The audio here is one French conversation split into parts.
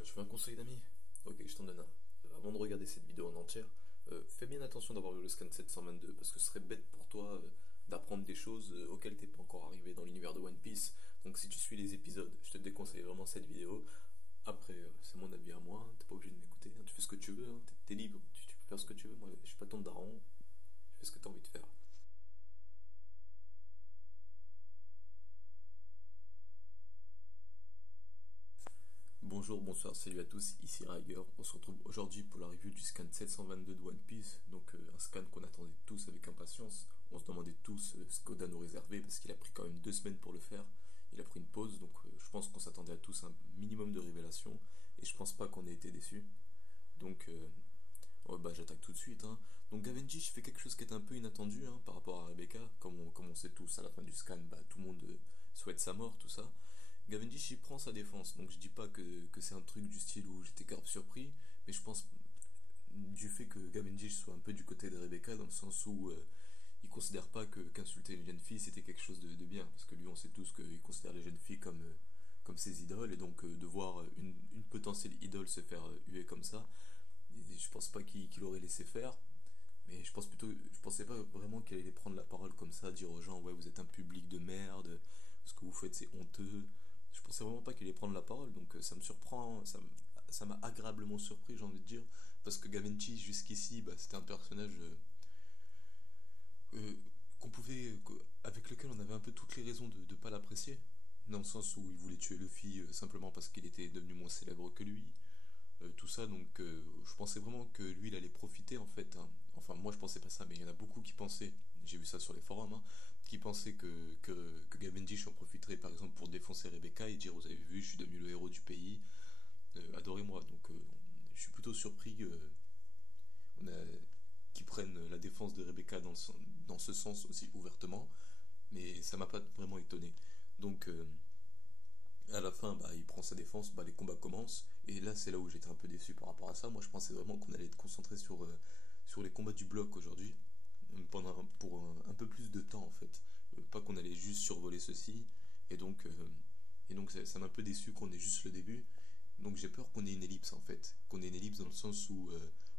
Ouais, tu veux un conseil d'ami? Ok, je t'en donne un. Avant de regarder cette vidéo en entière, fais bien attention d'avoir eu le scan 722 parce que ce serait bête pour toi d'apprendre des choses auxquelles t'es pas encore arrivé dans l'univers de One Piece. Donc si tu suis les épisodes, je te déconseille vraiment cette vidéo. Après, c'est mon avis à moi, hein, t'es pas obligé de m'écouter, hein, tu fais ce que tu veux, hein, t'es libre, tu peux faire ce que tu veux. Moi, je suis pas ton daron, tu fais ce que t'as envie de faire. Bonjour, bonsoir, salut à tous, ici Riger. On se retrouve aujourd'hui pour la review du scan 722 de One Piece, donc un scan qu'on attendait tous avec impatience. On se demandait tous ce qu'Oda nous réservait parce qu'il a pris quand même 2 semaines pour le faire. Il a pris une pause, donc je pense qu'on s'attendait à tous un minimum de révélations et je pense pas qu'on ait été déçus. Donc ouais, bah, j'attaque tout de suite, hein. Donc Gavenji fait quelque chose qui est un peu inattendu, hein, par rapport à Rebecca. Comme on sait tous, à la fin du scan, bah, tout le monde souhaite sa mort, tout ça. Cavendish il prend sa défense, donc je dis pas que c'est un truc du style où j'étais grave surpris, mais je pense du fait que Cavendish soit un peu du côté de Rebecca, dans le sens où il considère pas que qu'insulter une jeune fille c'était quelque chose de bien, parce que lui on sait tous qu'il considère les jeunes filles comme ses idoles, et donc de voir une potentielle idole se faire huer comme ça, je pense pas qu'il aurait laissé faire, mais je pensais pas vraiment qu'il allait prendre la parole comme ça, dire aux gens ouais vous êtes un public de merde, ce que vous faites c'est honteux. Je pensais vraiment pas qu'il allait prendre la parole, donc ça me surprend, ça m'a agréablement surpris, j'ai envie de dire, parce que Gavenchi jusqu'ici bah, c'était un personnage euh, qu'on pouvait, avec lequel on avait un peu toutes les raisons de pas l'apprécier, dans le sens où il voulait tuer Luffy simplement parce qu'il était devenu moins célèbre que lui, tout ça, donc je pensais vraiment que lui il allait profiter en fait, hein. Enfin moi je pensais pas ça, mais il y en a beaucoup qui pensaient, j'ai vu ça sur les forums, hein, qui pensaient que Cavendish en profiterait par exemple pour défoncer Rebecca et dire vous avez vu je suis devenu le héros du pays, adorez-moi. Donc je suis plutôt surpris on a, qu'ils prennent la défense de Rebecca dans ce sens aussi ouvertement, mais ça m'a pas vraiment étonné. Donc à la fin, bah, il prend sa défense, bah, les combats commencent, et là c'est là où j'étais un peu déçu par rapport à ça. Moi je pensais vraiment qu'on allait être concentré sur les combats du bloc aujourd'hui, pour un peu plus de temps en fait. Pas qu'on allait juste survoler ceci, et donc, euh, et donc ça m'a un peu déçu qu'on ait juste le début. Donc j'ai peur qu'on ait une ellipse en fait, qu'on ait une ellipse dans le sens où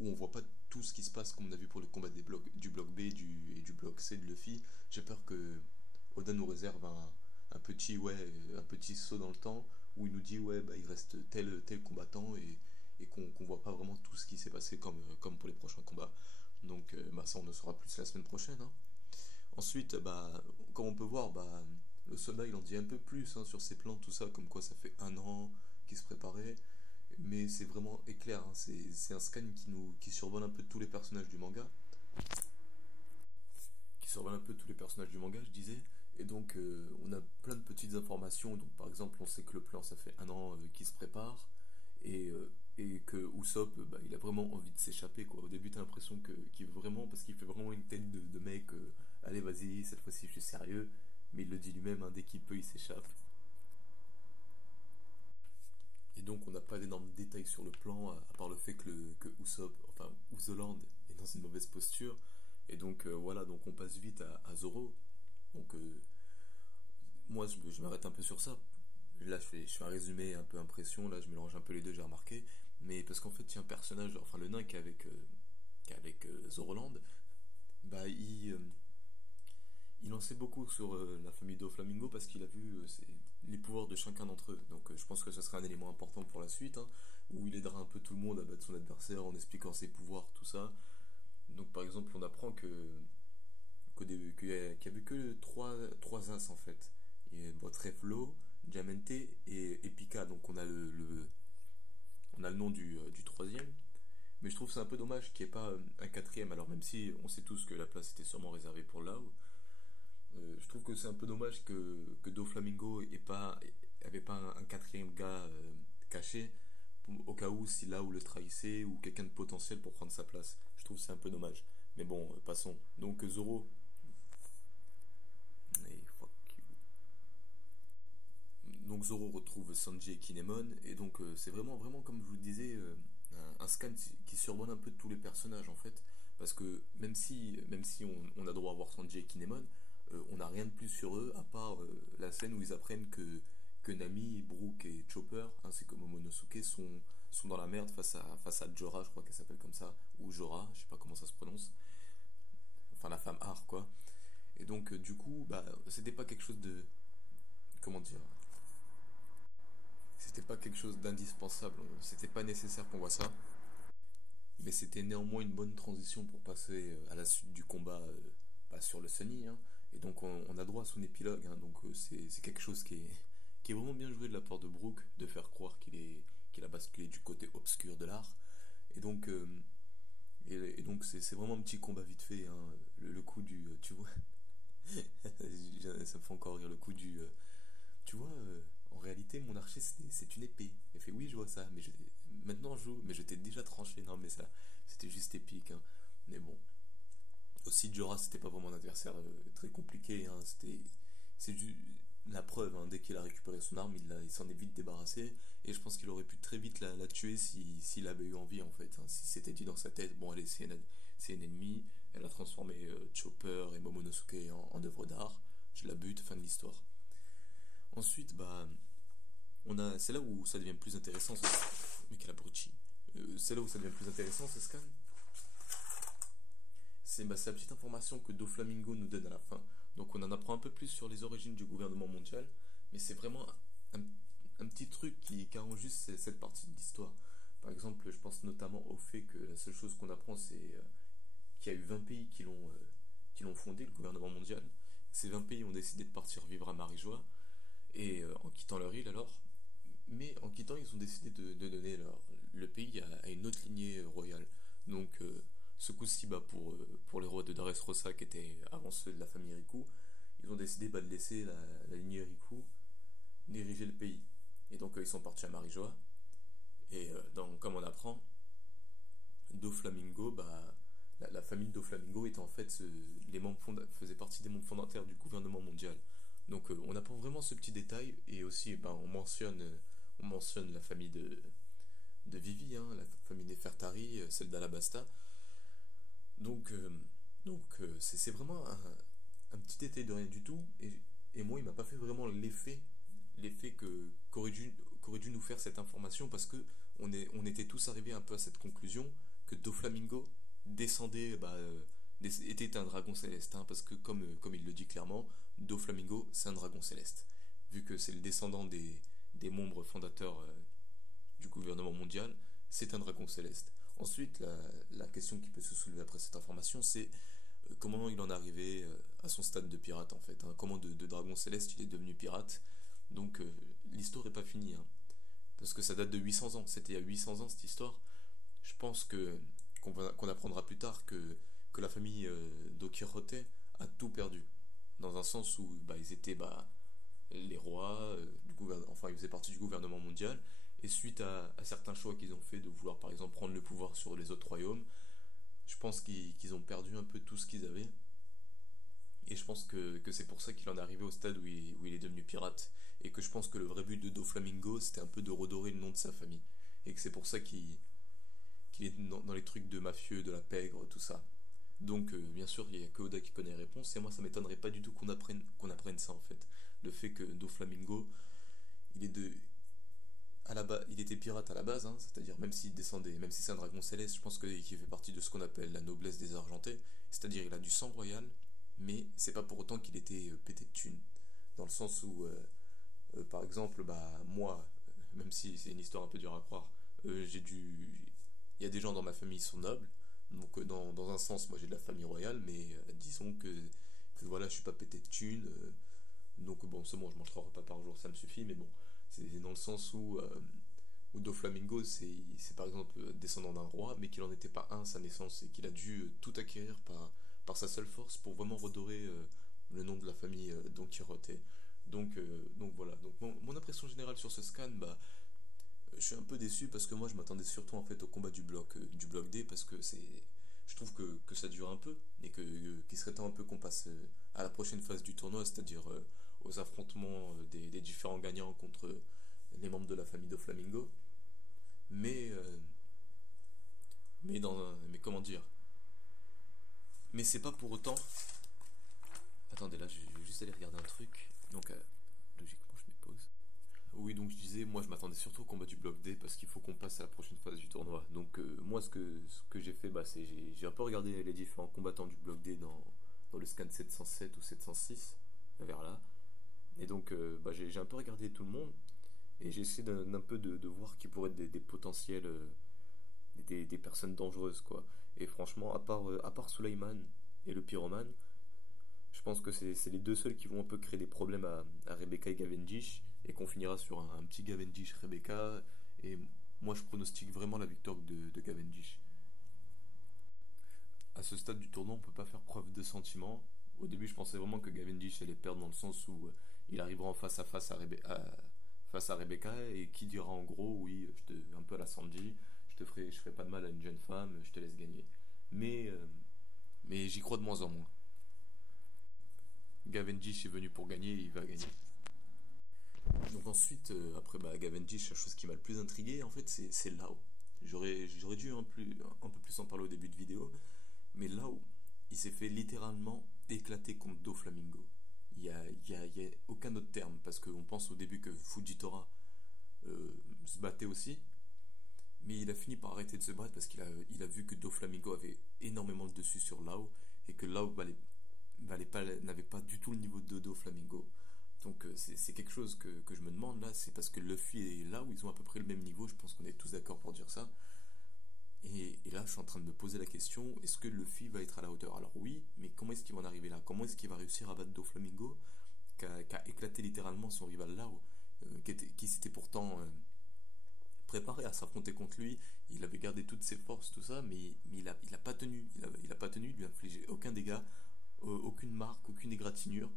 on voit pas tout ce qui se passe comme on a vu pour le combat du bloc B et du bloc C de Luffy. J'ai peur que Oda nous réserve un petit saut dans le temps où il nous dit ouais bah il reste tel combattant et qu'on voit pas vraiment tout ce qui s'est passé comme pour les prochains combats. Donc bah ça on le saura plus la semaine prochaine, hein. Ensuite bah comme on peut voir bah le soldat il en dit un peu plus, hein, sur ses plans tout ça, comme quoi ça fait un an qu'il se préparait, mais c'est vraiment éclair, hein. C'est un scan qui survole un peu tous les personnages du manga, je disais. Et donc, on a plein de petites informations. Donc, par exemple, on sait que le plan, ça fait un an qu'il se prépare. Et que Usopp, bah, il a vraiment envie de s'échapper, quoi. Au début, t'as l'impression qu'il veut vraiment, parce qu'il fait vraiment une tête de mec, allez, vas-y, cette fois-ci, je suis sérieux. Mais il le dit lui-même, hein, dès qu'il peut, il s'échappe. Et donc, on n'a pas d'énormes détails sur le plan, à part le fait que Usopp, enfin, Usoland, est dans une mauvaise posture. Et donc, voilà, donc on passe vite à Zoro. Donc, moi, je m'arrête un peu sur ça. Là, je fais un résumé un peu impression. Là, je mélange un peu les deux, j'ai remarqué. Mais parce qu'en fait, il y a un personnage, enfin, le nain qui est avec Zoroland, bah, il en sait beaucoup sur la famille Doflamingo parce qu'il a vu les pouvoirs de chacun d'entre eux. Donc, je pense que ce sera un élément important pour la suite, hein, où il aidera un peu tout le monde à battre son adversaire en expliquant ses pouvoirs, tout ça. Donc, par exemple, on apprend qu'il y a vu que trois as en fait. Il y a bon, Treflo, Diamante et Pika. Donc on a le nom du troisième. Mais je trouve c'est un peu dommage qu'il n'y ait pas un quatrième. Alors même si on sait tous que la place était sûrement réservée pour Lao, je trouve que c'est un peu dommage que Doflamingo avait pas un quatrième gars caché au cas où si Lao le trahissait ou quelqu'un de potentiel pour prendre sa place. Je trouve que c'est un peu dommage. Mais bon, passons. Donc Zoro, et fuck you. Donc Zoro retrouve Sanji et Kinemon, et donc c'est vraiment comme je vous le disais, un scan qui survole un peu tous les personnages en fait, parce que même si on a droit à voir Sanji et Kinemon, on n'a rien de plus sur eux à part la scène où ils apprennent que que Nami, Brook et Chopper, ainsi que Momonosuke, sont dans la merde face à Jorah, je crois qu'elle s'appelle comme ça, ou Jorah, je sais pas comment ça se prononce, enfin la femme art quoi. Et donc du coup, bah, c'était pas quelque chose de, comment dire, c'était pas quelque chose d'indispensable, c'était pas nécessaire qu'on voit ça, mais c'était néanmoins une bonne transition pour passer à la suite du combat bah, sur le Sunny, hein. Et donc on a droit à son épilogue, hein. Donc c'est quelque chose qui est vraiment bien joué de la part de Brook, de faire croire qu'il a basculé du côté obscur de l'art. Et donc, et donc c'est vraiment un petit combat vite fait, hein. Le coup du, tu vois, ça me fait encore rire le coup du, tu vois, en réalité, mon archer, c'est une épée. Elle fait, oui, je vois ça, mais maintenant je joue, mais je t'ai déjà tranché. Non, mais ça, c'était juste épique, hein. Mais bon. Aussi, Jorah, c'était pas vraiment un adversaire très compliqué, hein. C'est juste la preuve, hein. Dès qu'il a récupéré son arme, il s'en est vite débarrassé. Et je pense qu'il aurait pu très vite la tuer s'il avait eu envie, en fait, hein. Si c'était dit dans sa tête, bon, allez, c'est une ennemie. Elle a transformé Chopper et Momonosuke en œuvre d'art. Je la bute, fin de l'histoire. Ensuite, bah, c'est là où ça devient plus intéressant. Mais quel abruti. C'est là où ça devient plus intéressant ce scan. C'est la petite information que Doflamingo nous donne à la fin. Donc on en apprend un peu plus sur les origines du gouvernement mondial, mais c'est vraiment un, un petit truc qui arrange juste cette partie de l'histoire. Par exemple, je pense notamment au fait que la seule chose qu'on apprend, c'est qu'il y a eu 20 pays qui l'ont fondé, le gouvernement mondial. Ces 20 pays ont décidé de partir vivre à Marie-Joie, et en quittant leur île alors. Mais en quittant, ils ont décidé de donner le pays à une autre lignée royale. Donc, ce coup-ci, bah, pour les rois de Dressrosa qui étaient avant ceux de la famille Riku, ils ont décidé bah, de laisser la lignée Riku diriger le pays. Et donc, ils sont partis à Marie-Joie. Et comme on apprend, Doflamingo, bah, la famille Doflamingo était en fait faisait partie des membres fondateurs du gouvernement mondial. Donc on apprend vraiment ce petit détail et aussi bah, on mentionne la famille de Vivi, hein, la famille Nefertari, celle d'Alabasta. Donc, c'est vraiment un petit détail de rien du tout. Et moi, il m'a pas fait vraiment l'effet qu'aurait dû nous faire cette information parce que on était tous arrivés un peu à cette conclusion que Doflamingo descendait, bah, était un dragon céleste, hein, parce que comme il le dit clairement, Doflamingo c'est un dragon céleste. Vu que c'est le descendant des membres fondateurs du gouvernement mondial, c'est un dragon céleste. Ensuite, la question qui peut se soulever après cette information, c'est comment il en est arrivé à son stade de pirate en fait, hein. Comment de dragon céleste il est devenu pirate. Donc l'histoire n'est pas finie, hein, parce que ça date de 800 ans. C'était il y a 800 ans cette histoire. Je pense qu'on apprendra plus tard que la famille d'Okirote a tout perdu. Dans un sens où bah, ils étaient bah, les rois du gouvernement, enfin ils faisaient partie du gouvernement mondial. Et suite à certains choix qu'ils ont fait de vouloir par exemple prendre le pouvoir sur les autres royaumes, je pense qu'ils ont perdu un peu tout ce qu'ils avaient. Et je pense que c'est pour ça qu'il en est arrivé au stade où il est devenu pirate. Et que je pense que le vrai but de Doflamingo, c'était un peu de redorer le nom de sa famille. Et que c'est pour ça qu'il est dans les trucs de mafieux, de la pègre, tout ça. Donc, bien sûr, il n'y a que Oda qui connaît les réponses. Et moi, ça m'étonnerait pas du tout qu'on apprenne ça, en fait. Le fait que Doflamingo, il est de, il était pirate à la base, hein, c'est-à-dire même s'il descendait, même si c'est un dragon céleste, je pense qu'il fait partie de ce qu'on appelle la noblesse des argentés, c'est-à-dire il a du sang royal, mais c'est pas pour autant qu'il était pété de thunes. Dans le sens où, par exemple, bah moi, même si c'est une histoire un peu dure à croire, il y a des gens dans ma famille qui sont nobles, donc dans un sens, moi j'ai de la famille royale, mais disons que voilà, je suis pas pété de thunes, donc bon, c'est bon, je mange 3 repas par jour, ça me suffit, mais bon, c'est dans le sens où Doflamingo, c'est par exemple descendant d'un roi, mais qu'il n'en était pas un à sa naissance, et qu'il a dû tout acquérir par sa seule force pour vraiment redorer le nom de la famille Don Quixote. Donc voilà, donc mon impression générale sur ce scan, bah, je suis un peu déçu parce que moi je m'attendais surtout en fait au combat du bloc D parce que je trouve que ça dure un peu et qu'il serait temps un peu qu'on passe à la prochaine phase du tournoi, c'est-à-dire aux affrontements des différents gagnants contre les membres de la famille de Flamingo. Mais mais comment dire, mais c'est pas pour autant. Attendez, là je vais juste aller regarder un truc. Donc logiquement je mets pause. Oui, donc je disais, moi je m'attendais surtout au combat du bloc D parce qu'il faut qu'on passe à la prochaine phase du tournoi. Donc moi ce que j'ai fait, bah, c'est j'ai un peu regardé les différents combattants du bloc D dans le scan 707 ou 706, vers là. Et donc bah, j'ai un peu regardé tout le monde et j'ai essayé d'un peu de voir qui pourraient être des potentiels, des personnes dangereuses quoi. Et franchement, à part Suleiman et le pyromane, je pense que c'est les deux seuls qui vont un peu créer des problèmes à Rebecca et Cavendish et qu'on finira sur un petit Cavendish-Rebecca. Et moi, je pronostique vraiment la victoire de Cavendish. À ce stade du tournoi, on peut pas faire preuve de sentiment. Au début, je pensais vraiment que Cavendish allait perdre dans le sens où il arrivera en face à face face à Rebecca et qui dira en gros, oui, un peu à la Sandy, je ferai pas de mal à une jeune femme, je te laisse gagner. Mais, euh, mais j'y crois de moins en moins. Cavendish est venu pour gagner et il va gagner. Donc ensuite, après bah, Cavendish, la chose qui m'a le plus intrigué, en fait, c'est Lao. J'aurais dû un peu plus en parler au début de vidéo, mais Lao, il s'est fait littéralement éclater contre Doflamingo. Il y a aucun autre terme, parce qu'on pense au début que Fujitora se battait aussi, mais il a fini par arrêter de se battre parce il a vu que Doflamingo avait énormément de dessus sur Lao, et que Lao n'avait pas du tout le niveau de Doflamingo. Donc c'est quelque chose que je me demande là, c'est parce que Luffy et là où ils ont à peu près le même niveau, je pense qu'on est tous d'accord pour dire ça. Et là, je suis en train de me poser la question, est-ce que Luffy va être à la hauteur? Alors oui, mais comment est-ce qu'il va en arriver là? Comment est-ce qu'il va réussir à battre Doflamingo, qui a éclaté littéralement son rival Lao, qui s'était pourtant préparé à s'affronter contre lui, il avait gardé toutes ses forces, tout ça, mais il a pas tenu, il a pas tenu, il lui a infligé aucun dégât, aucune marque, aucune égratignure.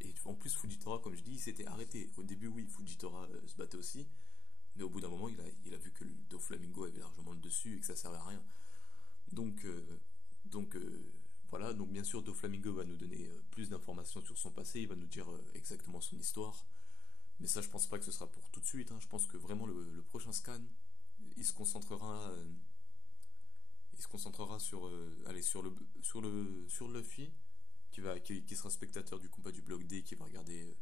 Et en plus, Fujitora, comme je dis, il s'était arrêté. Au début, oui, Fujitora se battait aussi, mais au bout d'un moment, il a vu que le Doflamingo avait largement le dessus et que ça servait à rien. Donc, euh, donc voilà, donc bien sûr, Doflamingo va nous donner plus d'informations sur son passé, il va nous dire exactement son histoire. Mais ça, je pense pas que ce sera pour tout de suite, hein. Je pense que vraiment le prochain scan, il se concentrera, euh, il se concentrera sur, allez, sur Luffy, qui sera spectateur du combat du bloc D, qui va regarder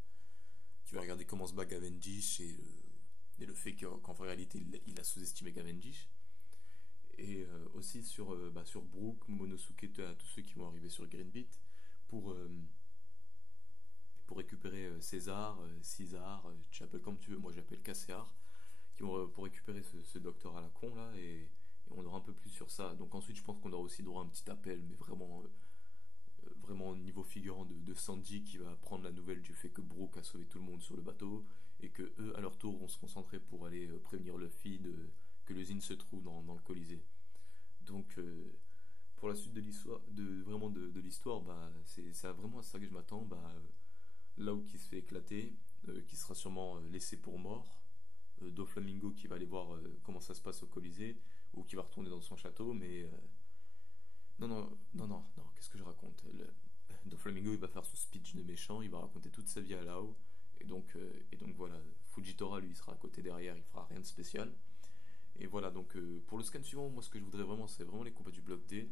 comment se bat Cavendish et le fait qu'en réalité il a sous-estimé Cavendish. Et aussi sur Brook, Monosuke, tous ceux qui vont arriver sur Green Beat pour, euh, pour récupérer César, César, tu l'appelles comme tu veux, moi j'appelle Casséar, qui vont pour récupérer ce docteur à la con là et on aura un peu plus sur ça. Donc ensuite je pense qu'on aura aussi droit à un petit appel, mais vraiment au niveau figurant de Sanji qui va prendre la nouvelle du fait que Brook a sauvé tout le monde sur le bateau et que eux à leur tour vont se concentrer pour aller prévenir Luffy que l'usine se trouve dans le Colisée. Donc pour la suite de l'histoire, de l'histoire, bah c'est vraiment à ça que je m'attends. Bah là où qui se fait éclater, qui sera sûrement laissé pour mort. Doflamingo qui va aller voir comment ça se passe au Colisée ou qui va retourner dans son château, mais non, qu'est-ce que je raconte? Doflamingo il va faire son speech de méchant, il va raconter toute sa vie à Lao, et donc voilà, Fujitora lui il sera à côté derrière, il fera rien de spécial. Et voilà, donc pour le scan suivant, moi ce que je voudrais vraiment, c'est vraiment les combats du bloc D.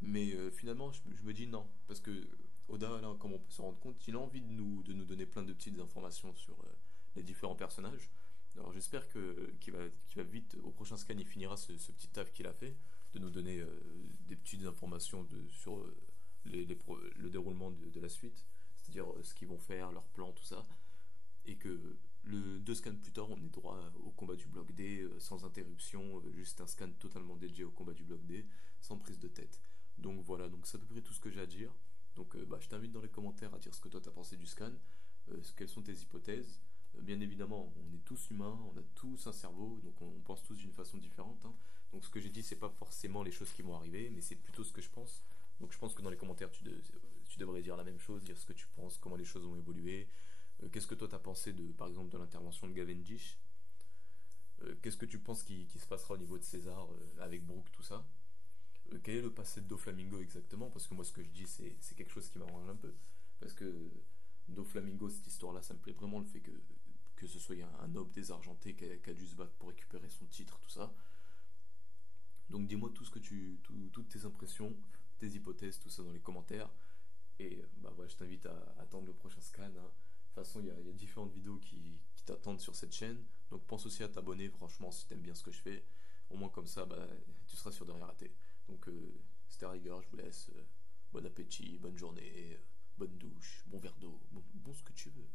Mais finalement, je me dis non, parce que Oda, là, comme on peut se rendre compte, il a envie de nous donner plein de petites informations sur les différents personnages. Alors j'espère qu'il va vite, au prochain scan, il finira ce petit taf qu'il a fait, de nous donner des petites informations sur le déroulement de la suite, c'est-à-dire ce qu'ils vont faire, leur plan, tout ça, et que deux scans plus tard, on est droit au combat du bloc D, sans interruption, juste un scan totalement dédié au combat du bloc D, sans prise de tête. Donc voilà, donc c'est à peu près tout ce que j'ai à dire. Donc bah, je t'invite dans les commentaires à dire ce que toi t'as pensé du scan, quelles sont tes hypothèses. Bien évidemment, on est tous humains, on a tous un cerveau, donc on pense tous d'une façon différente, hein. Donc ce que j'ai dit, c'est pas forcément les choses qui vont arriver, mais c'est plutôt ce que je pense. Donc je pense que dans les commentaires, tu devrais dire la même chose, dire ce que tu penses, comment les choses ont évolué. Qu'est-ce que toi t'as pensé par exemple, de l'intervention de Cavendish? Qu'est-ce que tu penses qui se passera au niveau de César avec Brook, tout ça? Quel est le passé de Doflamingo exactement? Parce que moi, ce que je dis, c'est quelque chose qui m'arrange un peu. Parce que Doflamingo, cette histoire-là, ça me plaît vraiment le fait que ce soit un noble désargenté qui a dû se battre pour récupérer son titre, tout ça. Donc dis-moi toutes tes impressions, tes hypothèses, tout ça dans les commentaires. Et bah voilà, je t'invite à attendre le prochain scan, hein. De toute façon, il y a différentes vidéos qui qui t'attendent sur cette chaîne. Donc pense aussi à t'abonner, franchement, si t'aimes bien ce que je fais. Au moins comme ça, bah, tu seras sûr de rien rater. Donc c'était rigueur, je vous laisse. Bon appétit, bonne journée, bonne douche, bon verre d'eau, bon ce que tu veux.